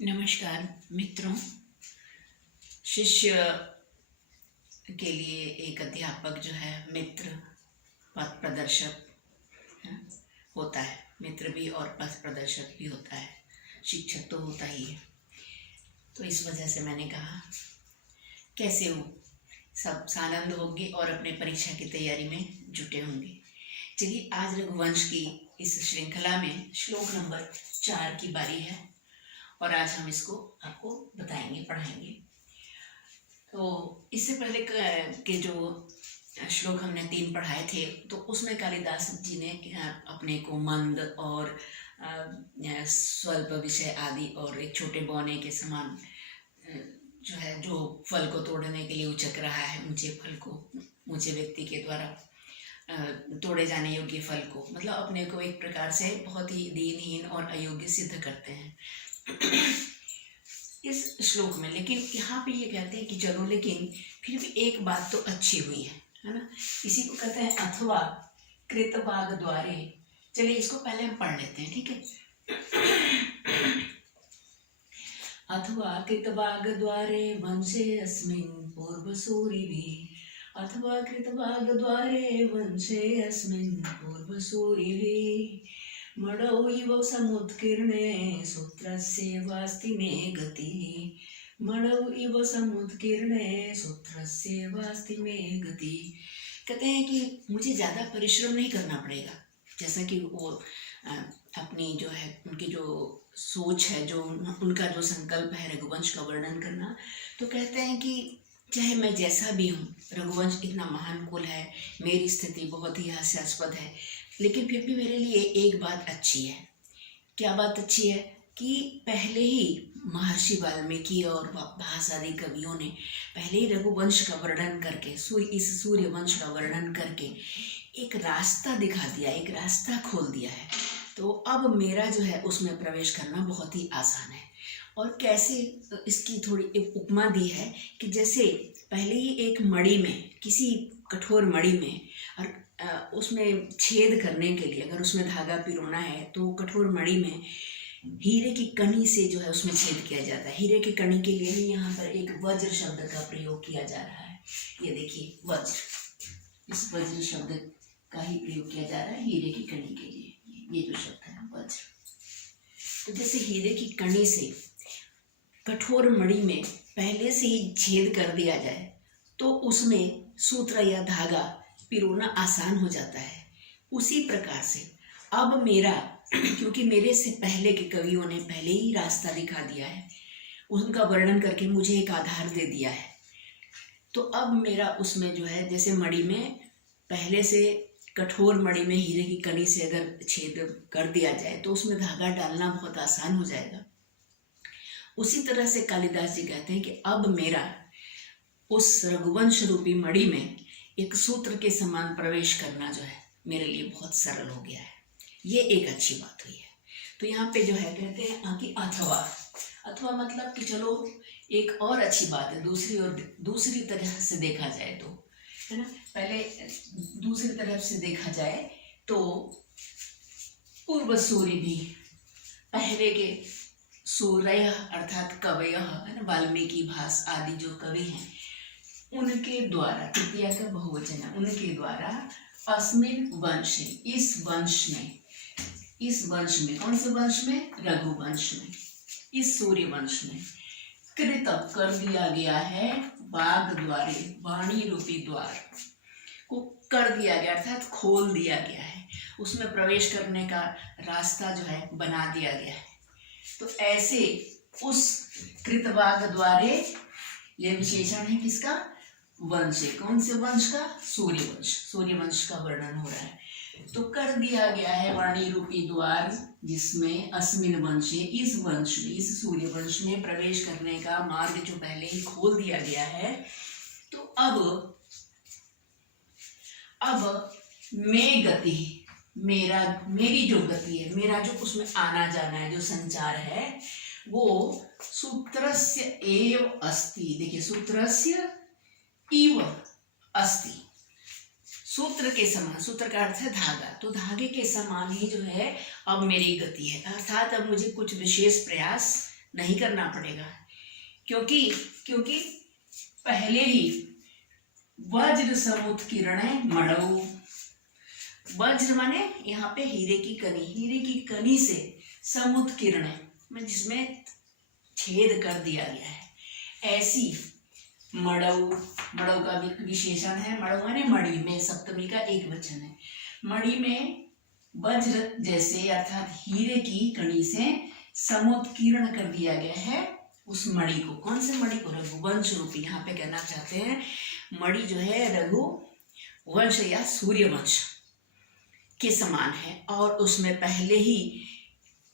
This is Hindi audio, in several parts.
नमस्कार मित्रों। शिष्य के लिए एक अध्यापक जो है मित्र पथ प्रदर्शक होता है। मित्र भी और पथ प्रदर्शक भी होता है, शिक्षक तो होता ही है। तो इस वजह से मैंने कहा कैसे हो सब सानंद होंगे और अपने परीक्षा की तैयारी में जुटे होंगे। चलिए, आज रघुवंश की इस श्रृंखला में श्लोक नंबर 4 की बारी है और आज हम इसको आपको बताएंगे, पढ़ाएंगे। तो इससे पहले के जो श्लोक हमने 3 पढ़ाए थे, तो उसमें कालिदास जी ने अपने को मंद और स्वल्प विषय आदि और एक छोटे बौने के समान जो है, जो फल को तोड़ने के लिए उचक रहा है, ऊंचे व्यक्ति के द्वारा तोड़े जाने योग्य फल को, मतलब अपने को एक प्रकार से बहुत ही दीनहीन और अयोग्य सिद्ध करते हैं इस श्लोक में। लेकिन यहाँ पे ये कहते हैं कि चलो, लेकिन फिर भी एक बात तो अच्छी हुई है ना। इसी को कहते हैं अथवा कृतवाग द्वारे। चलिए, इसको पहले हम पढ़ लेते हैं, ठीक है। अथवा कृतवाग द्वारे वंशे अस्मिन् पूर्व सूरिभिः। अथवा कृतवाग द्वारे वंशे अस्मिन् पूर्व सूरिभिः। मडौ इव समुत्कीर्णे सूत्रस्य वास्ति मे गतिः। मडौ इव समुत्कीर्णे सूत्रस्य वास्ति मे गतिः। कहते हैं कि मुझे ज़्यादा परिश्रम नहीं करना पड़ेगा, जैसा कि वो अपनी जो है, उनकी जो सोच है, जो उनका जो संकल्प है रघुवंश का वर्णन करना। तो कहते हैं कि चाहे मैं जैसा भी हूँ, रघुवंश इतना महान कुल है, मेरी स्थिति बहुत ही हास्यास्पद है, लेकिन फिर भी मेरे लिए एक बात अच्छी है। क्या बात अच्छी है? कि पहले ही महर्षि वाल्मीकि और भास आदि कवियों ने पहले ही रघुवंश का वर्णन करके, इस सूर्यवंश का वर्णन करके एक रास्ता दिखा दिया, एक रास्ता खोल दिया है। तो अब मेरा जो है उसमें प्रवेश करना बहुत ही आसान है। और कैसे, इसकी थोड़ी एक उपमा दी है कि जैसे पहले ही एक मणि में, किसी कठोर मणि में, और उसमें छेद करने के लिए अगर उसमें धागा पिरोना है तो कठोर मणि में हीरे की कणी से जो है उसमें छेद किया जाता है। हीरे की कणी के लिए ही यहाँ पर एक वज्र शब्द का प्रयोग किया जा रहा है। ये देखिए, वज्र, इस वज्र शब्द का ही प्रयोग किया जा रहा है हीरे की कणी के लिए। ये जो शब्द है वज्र, तो जैसे हीरे की कणी से कठोर मणि में पहले से ही छेद कर दिया जाए तो उसमें सूत्र या धागा पिरोना आसान हो जाता है। उसी प्रकार से अब मेरा, क्योंकि मेरे से पहले के कवियों ने पहले ही रास्ता दिखा दिया है, उनका वर्णन करके मुझे एक आधार दे दिया है, तो अब मेरा उसमें जो है, जैसे मणि में पहले से, कठोर मणि में हीरे की कणी से अगर छेद कर दिया जाए तो उसमें धागा डालना बहुत आसान हो जाएगा। उसी तरह से कालिदास जी कहते हैं कि अब मेरा उस रघुवंश रूपी मणि में एक सूत्र के समान प्रवेश करना जो है मेरे लिए बहुत सरल हो गया है। ये एक अच्छी बात हुई है। तो यहाँ पे जो है कहते हैं कि अथवा मतलब कि चलो एक और अच्छी बात है, दूसरी तरह से देखा जाए तो, है ना। पहले दूसरी तरफ से देखा जाए तो पूर्व सूर्य भी, पहले के सूर्य अर्थात कवय, है ना, वाल्मीकि, भास आदि जो कवि हैं, उनके द्वारा, तृतीया का बहुवचन है, उनके द्वारा अस्मिन् वंशे, इस वंश में, कौन से वंश में? रघुवंश में, इस सूर्य वंश में कृत कर दिया गया है वाग द्वारे, वाणी रूपी द्वार को कर दिया गया, अर्थात खोल दिया गया है, उसमें प्रवेश करने का रास्ता जो है बना दिया गया है। तो ऐसे उस कृतवाग द्वारे, ये विशेषण है किसका? वंश है। कौन से वंश का? सूर्यवंश का वर्णन हो रहा है। तो कर दिया गया है वाणी रूपी द्वार, जिसमें अस्मिन वंशे, इस वंश में, इस सूर्यवंश में प्रवेश करने का मार्ग जो पहले ही खोल दिया गया है। तो अब मैं गति, मेरी जो गति है, मेरा जो उसमें आना जाना है, जो संचार है, वो सूत्रस्य एव अस्ति। देखिए, सूत्रस्य इव अस्ति, सूत्र के समान, सूत्र का अर्थ है धागा, तो धागे के समान ही जो है अब मेरी गति है, अर्थात अब मुझे कुछ विशेष प्रयास नहीं करना पड़ेगा, क्योंकि क्योंकि पहले ही वज्र समुत्कीर्णे मणौ, वज्र माने यहाँ पे हीरे की कनी से समुत्कीर्णे में जिसमें छेद कर दिया गया है, ऐसी मणौ, मणौ का भी विशेषण है, मणौ माने मणि में, सप्तमी का एक वचन है। मणि में वज्र जैसे अर्थात हीरे की कणी से समुत्कीर्ण कर दिया गया है उस मणि को। कौन से मणि को? रघुवंश रूपी। यहाँ पे कहना चाहते हैं मणि जो है रघुवंश या सूर्यवंश के समान है, और उसमें पहले ही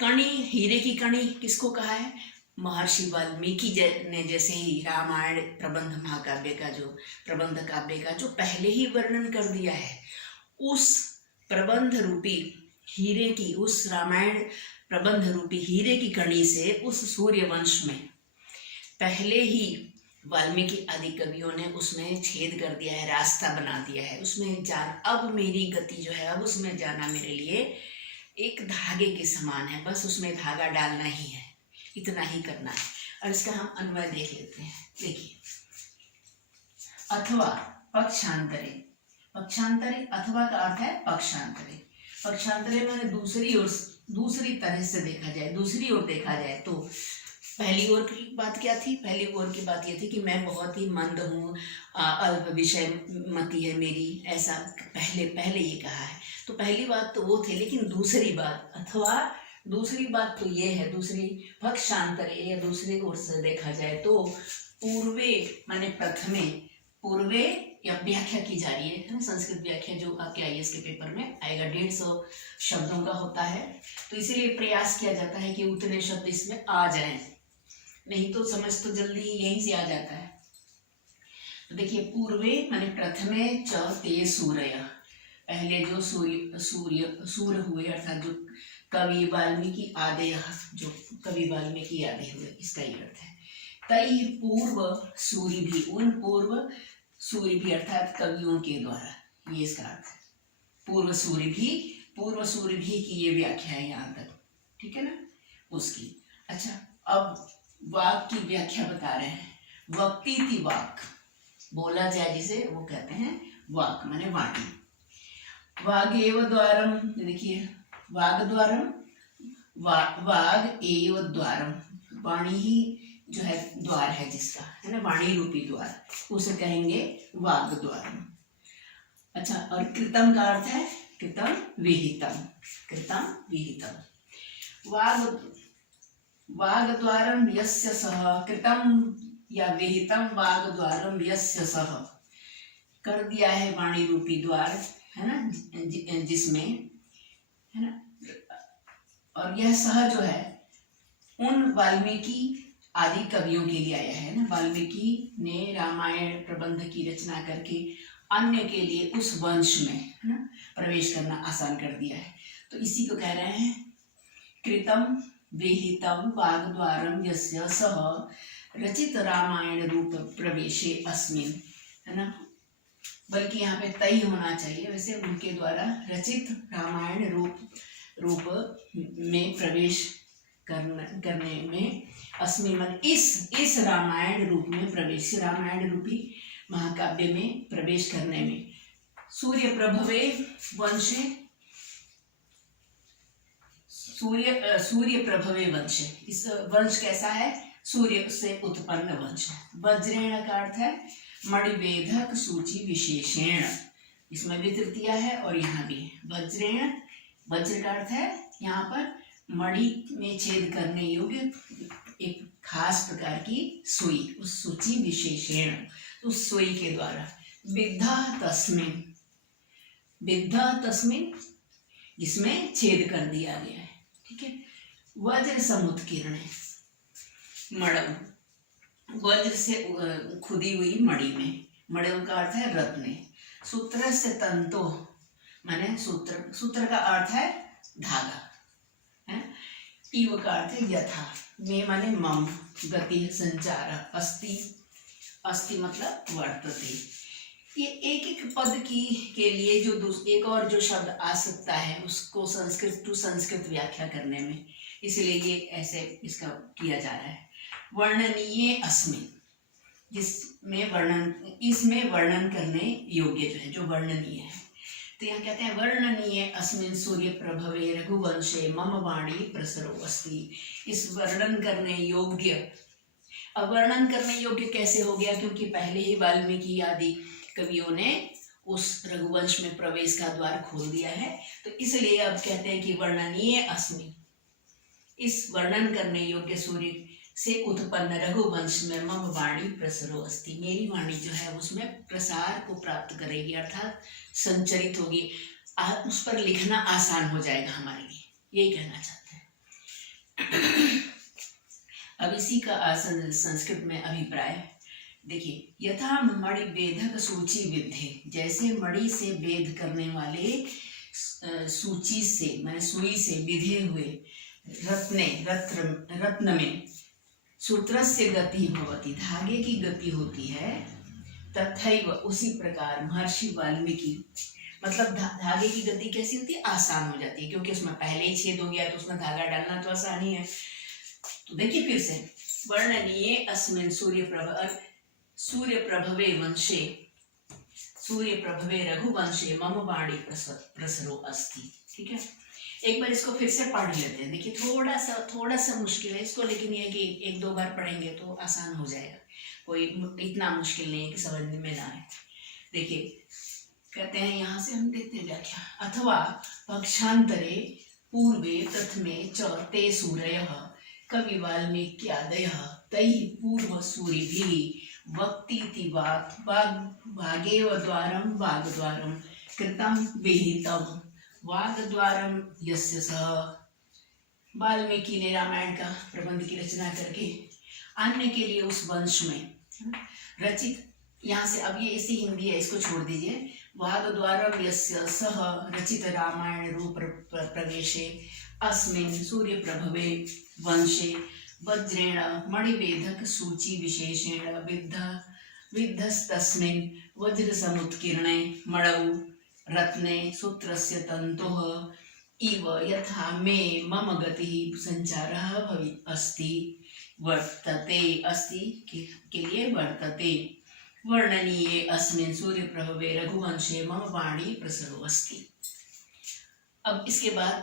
कणी, हीरे की कणी किसको कहा है? महर्षि वाल्मीकि ने जैसे ही रामायण प्रबंध महाकाव्य का जो प्रबंध काव्य का जो पहले ही वर्णन कर दिया है, उस प्रबंध रूपी हीरे की, उस रामायण प्रबंध रूपी हीरे की कणी से उस सूर्यवंश में पहले ही वाल्मीकि आदि कवियों ने उसमें छेद कर दिया है, रास्ता बना दिया है, उसमें जान, अब मेरी गति जो है, अब उसमें जाना मेरे लिए एक धागे के समान है, बस उसमें धागा डालना ही है, इतना ही करना है। और इसका हम अन्वय देख लेते हैं। देखिए, अथवा पक्षांतरे, पक्षांतरे अथवा का अर्थ है पक्षांतरे, पक्षांतरे माने दूसरी तरह से देखा जाए, दूसरी ओर देखा जाए तो पहली ओर की बात क्या थी? पहली ओर की बात ये थी कि मैं बहुत ही मंद हूँ, अल्प विषय मति है मेरी, ऐसा पहले ये कहा है। तो पहली बात तो वो थी, लेकिन दूसरी बात अथवा दूसरी बात तो ये है, दूसरी पक्षांतरे या दूसरी ओर से देखा जाए तो पूर्वे माने प्रथमे, पूर्वे या व्याख्या की जा रही है ना, संस्कृत व्याख्या जो आपके आईएएस के पेपर में आएगा, 150 शब्दों का होता है, तो इसीलिए प्रयास किया जाता है कि उतने शब्द इसमें आ जाएं, नहीं तो समझ तो जल्दी यहीं से आ जाता है। तो देखिए, पूर्वे माने प्रथमे च ते सूर्य, पहले जो सूर्य हुए, अर्थात जो कवि वाल्मीकि आदेय, जो कवि वाल्मीकि आदि हुए, इसका ये अर्थ है। तई पूर्व सूर्य भी, उन पूर्व सूर्य भी अर्थात कवियों के द्वारा, ये इसका अर्थ है। पूर्व सूर्य भी की ये व्याख्या है यहाँ तक, ठीक है ना, उसकी। अच्छा, अब वाक की व्याख्या बता रहे हैं। वक्तीति वाक, बोला जाए जिसे वो कहते हैं वाक, माने वाणी। वाग एव द्वारम, देखिए वाग द्वारम, वाग एव द्वारम, वाणी ही जो है द्वार है जिसका, है ना, वाणी रूपी द्वार, उसे कहेंगे वाग द्वारम। अच्छा, और कृतम का अर्थ है कृतम विहितम, कृतम विहितम। वाग द्वारम यस्य सह, कृतम या विहितम वाग द्वारम यस्य सह, कर दिया है वाणी रूपी द्वार, है ना, जिसमें, है ना, और यह सह जो है उन वाल्मीकि आदि कवियों के लिए आया है ना, वाल्मीकि ने रामायण प्रबंध की रचना करके अन्य के लिए उस वंश में, है ना, प्रवेश करना आसान कर दिया है। तो इसी को कह रहे हैं कृतम विहितम वाग्द्वारम यस्य सह रचित रामायण रूप प्रवेशे अस्मिन्, है ना, बल्कि यहाँ पे तय होना चाहिए, वैसे उनके द्वारा रचित रामायण रूप में प्रवेश करने में, अस्मिन् मन इस रामायण रूप में प्रवेश, रामायण रूपी महाकाव्य में प्रवेश करने में, सूर्य प्रभवे वंशे, सूर्य प्रभवे वंश, इस वंश कैसा है? सूर्य से उत्पन्न वंश है। वज्रेण का अर्थ है मणिवेधक सूचि विशेषेण, इसमें भी तृतीया है और यहाँ भी वज्रेण, वज्र का अर्थ है यहाँ पर मणि में छेद करने योग्य एक खास प्रकार की सुई, उस सूचि विशेषेण, उस सुई के द्वारा। विद्धा तस्मिन जिसमें छेद कर दिया गया है, ठीक है। वज्र समुत्कीर्ण, मणौ, वज्र से खुदी हुई मणि में, मणौ का अर्थ है रत्न। सूत्र से तंतो माने सूत्र का अर्थ है धागा, है। इव का अर्थ है यथा, में माने मम, गति संचार, अस्ति मतलब वर्तते, ये एक एक पद की के लिए जो एक और जो शब्द आ सकता है उसको संस्कृत टू संस्कृत व्याख्या करने में, इसलिए ये ऐसे इसका किया जा रहा है। वर्णनीय अस्मिन्, इसमें वर्णन करने योग्य जो है, जो वर्णनीय है। तो यहाँ कहते हैं वर्णनीय अस्मिन् सूर्य प्रभवे रघुवंशे मम वाणी प्रसरो अस्ति। इस वर्णन करने योग्य, अब वर्णन करने योग्य कैसे हो गया, क्योंकि पहले ही वाल्मीकि आदि कवियों ने उस रघुवंश में प्रवेश का द्वार खोल दिया है, तो इसलिए अब कहते हैं कि वर्णनीय अस्मि, इस वर्णन करने योग्य सूर्य से उत्पन्न रघुवंश में मम वाणी प्रसरो अस्ति, मेरी वाणी जो है उसमें प्रसार को प्राप्त करेगी, अर्थात संचरित होगी, उस पर लिखना आसान हो जाएगा हमारे लिए, यही कहना चाहते हैं। अब इसी का संस्कृत में अभिप्राय देखिए, यथा मणि बेधक सूची विद्धे, जैसे मणि से भेद करने वाले सूची से माने सुई से विधे हुए रत्न में सूत्रस्य गति भवति, धागे की गति होती है, तथैव उसी प्रकार महर्षि वाल्मीकि, मतलब धागे की गति कैसी होती है, आसान हो जाती है, क्योंकि उसमें पहले ही छेद हो गया तो उसमें धागा डालना तो आसान ही है। तो देखिए फिर से, वर्णनीय अस्मिन् सूर्य प्रभवे वंशे सूर्य प्रभवे रघुवंशे मम वाणी प्रसरो अस्ति। ठीक है, एक बार इसको फिर से पढ़ लेते हैं। देखिए थोड़ा सा मुश्किल है इसको, लेकिन ये कि एक दो बार पढ़ेंगे तो आसान हो जाएगा, कोई इतना मुश्किल नहीं है कि समझने में ना आए। देखिए कहते हैं, यहाँ से हम देखते हैं व्याख्या, अथवा पक्षांतरे पूर्वे प्रथमे च ते सूरयः कवि वाल्मीक्यादयः तैः पूर्व सूरिभिः वक्तीति वागेव वागद्वारं कृतं विहितं वागद्वारं यस्य सः। वाल्मीकि ने रामायण का प्रबंध की रचना करके अन्य के लिए उस वंश में रचित, यहाँ से अब ये इसी हिंदी है, इसको छोड़ दीजिए, वागद्वारं यस्य सः रचित रामायण रूप प्रवेशे अस्मिन् सूर्य प्रभवे वंशे वज्रेण मणिवेधक सूची विशेषेण विद्धस्तस्मिन् वज्र समुत्कीर्णे मणौ रत्ने सूत्रस्य तन्तुः इव यथा मे मम गतिः संचारः अस्ति वर्तते, अस्ति के लिए वर्तते, वर्णनीये अस्मिन् सूर्य प्रभवे रघुवंशे मम वाणी प्रसरो अस्ति। अब इसके बाद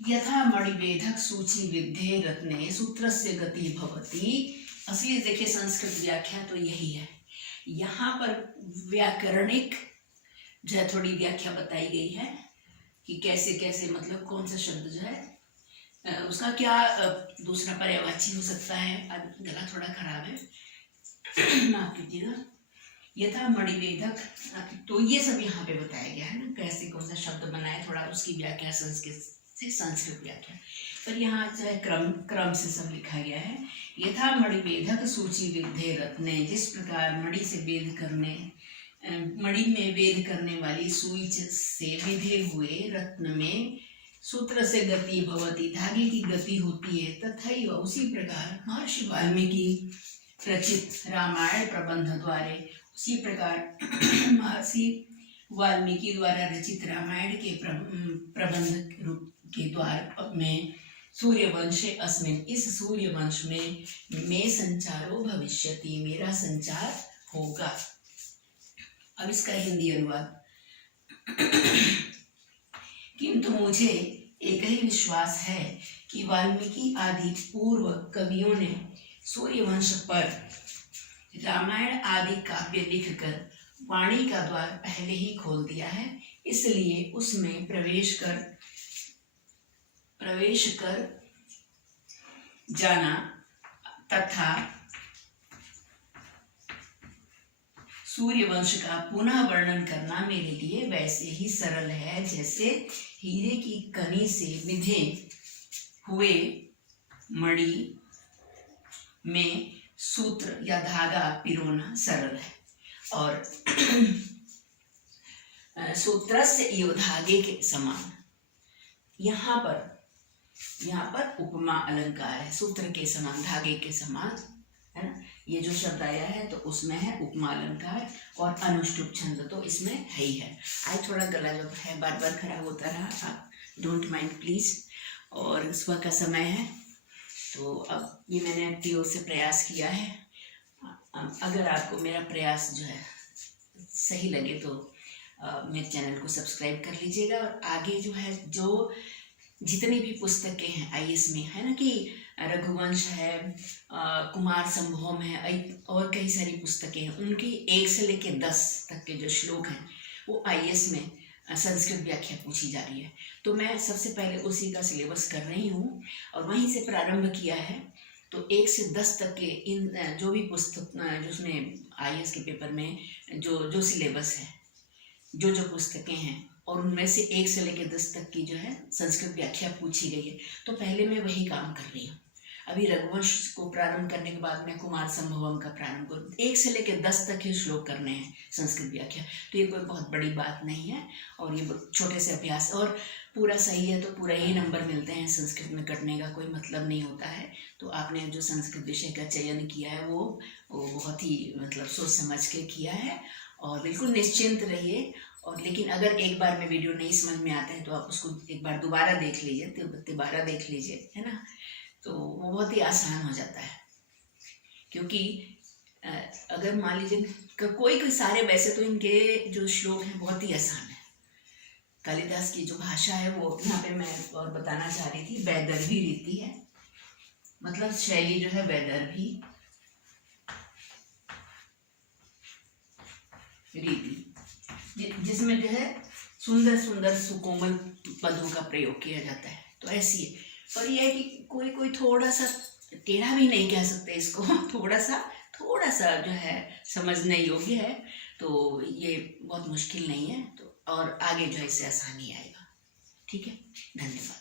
यथा मणिवेधक सूची विद्धे रत्ने सूत्रस्य गति भवति। असली देखिए संस्कृत व्याख्या तो यही है, यहाँ पर व्याकरणिक जो है थोड़ी व्याख्या बताई गई है कि कैसे कैसे, मतलब कौन सा शब्द जो है उसका क्या दूसरा पर्यायवाची हो सकता है। अब गला थोड़ा खराब है, माफ कीजिएगा। यथा मणिवेधक, तो ये सब यहाँ पे बताया गया है ना, कैसे कौन सा शब्द बनाए, थोड़ा उसकी व्याख्या संस्कृत व्याख्या, पर यहाँ जो है क्रम से सब लिखा गया है। यथा मणिवेधक सूची विद्धे रत्ने, जिस प्रकार मणि से वेद करने, मणि में वेद करने वाली सुई से विधे हुए रत्न में सूत्र से गति भवति, धागे की गति होती है, तथैव उसी प्रकार महर्षि वाल्मीकि रचित रामायण प्रबंध द्वारे, उसी प्रकार महर्षि वाल्मीकि द्वारा रचित रामायण के प्रबंध रूप के द्वार में सूर्यवंशे अस्मिन्, इस सूर्यवंश में संचारो भविष्यति, मेरा संचार होगा। अब इसका हिंदी अनुवाद, किंतु मुझे एक ही विश्वास है कि वाल्मीकि आदि पूर्व कवियों ने सूर्यवंश पर रामायण आदि काव्य लिखकर वाणी का द्वार पहले ही खोल दिया है, इसलिए उसमें प्रवेश कर जाना तथा सूर्यवंश का पुनः वर्णन करना मेरे लिए वैसे ही सरल है जैसे हीरे की कनी से विधे हुए मणि में सूत्र या धागा पिरोना सरल है। और सूत्रस्य इव, धागे के समान, यहाँ पर उपमा अलंकार है, सूत्र के समान, धागे के समान, है ना। ये जो शब्द आया है तो उसमें है उपमा अलंकार और अनुष्टुप छंद, तो इसमें है ही है। आज थोड़ा गला जो है बार बार खराब होता रहा, आप डोंट माइंड प्लीज़। और सुबह का समय है, तो अब ये मैंने अपनी ओर से प्रयास किया है। अगर आपको मेरा प्रयास जो है सही लगे तो मेरे चैनल को सब्सक्राइब कर लीजिएगा। और आगे जो है, जो जितनी भी पुस्तकें हैं आईएएस में, है ना, कि रघुवंश है, कुमार संभवम है, और कई सारी पुस्तकें हैं, उनकी 1 से लेकर 10 तक के जो श्लोक हैं वो आईएएस में संस्कृत व्याख्या पूछी जा रही है। तो मैं सबसे पहले उसी का सिलेबस कर रही हूँ और वहीं से प्रारंभ किया है। तो 1 से 10 तक के इन जो भी पुस्तक जो उसमें आईएएस के पेपर में जो सिलेबस है, जो पुस्तकें हैं, और उनमें से 1 से लेकर 10 तक की जो है संस्कृत व्याख्या पूछी गई है। तो पहले मैं वही काम कर रही हूँ। अभी रघुवंश को प्रारंभ करने के बाद मैं कुमार संभवम का प्रारंभ करूँ। 1 से लेकर 10 तक ही श्लोक करने हैं संस्कृत व्याख्या, तो ये कोई बहुत बड़ी बात नहीं है और ये छोटे से अभ्यास, और पूरा सही है तो पूरा ही नंबर मिलते हैं। संस्कृत में कटने का कोई मतलब नहीं होता है। तो आपने जो संस्कृत विषय का चयन किया है वो बहुत ही मतलब सोच समझ के किया है, और बिल्कुल निश्चिंत रहिए। और लेकिन अगर एक बार में वीडियो नहीं समझ में आता है तो आप उसको एक बार दोबारा देख लीजिए, दोबारा देख लीजिए, है ना, तो वो बहुत ही आसान हो जाता है। क्योंकि अगर मान लीजिए कोई सारे, वैसे तो इनके जो श्लोक हैं बहुत ही आसान है। कालिदास की जो भाषा है वो यहाँ पे मैं और बताना चाह रही थी, वैदर्भी रीति है, मतलब शैली जो है वैदर्भी रीति, जिसमें जो है सुंदर सुंदर सुकोमल पदों का प्रयोग किया जाता है। तो ऐसी है। और ये है कि कोई थोड़ा सा टेढ़ा भी नहीं कह सकते इसको, थोड़ा सा जो है समझने योग्य है, तो ये बहुत मुश्किल नहीं है। तो और आगे जो है इससे आसानी आएगा। ठीक है, धन्यवाद।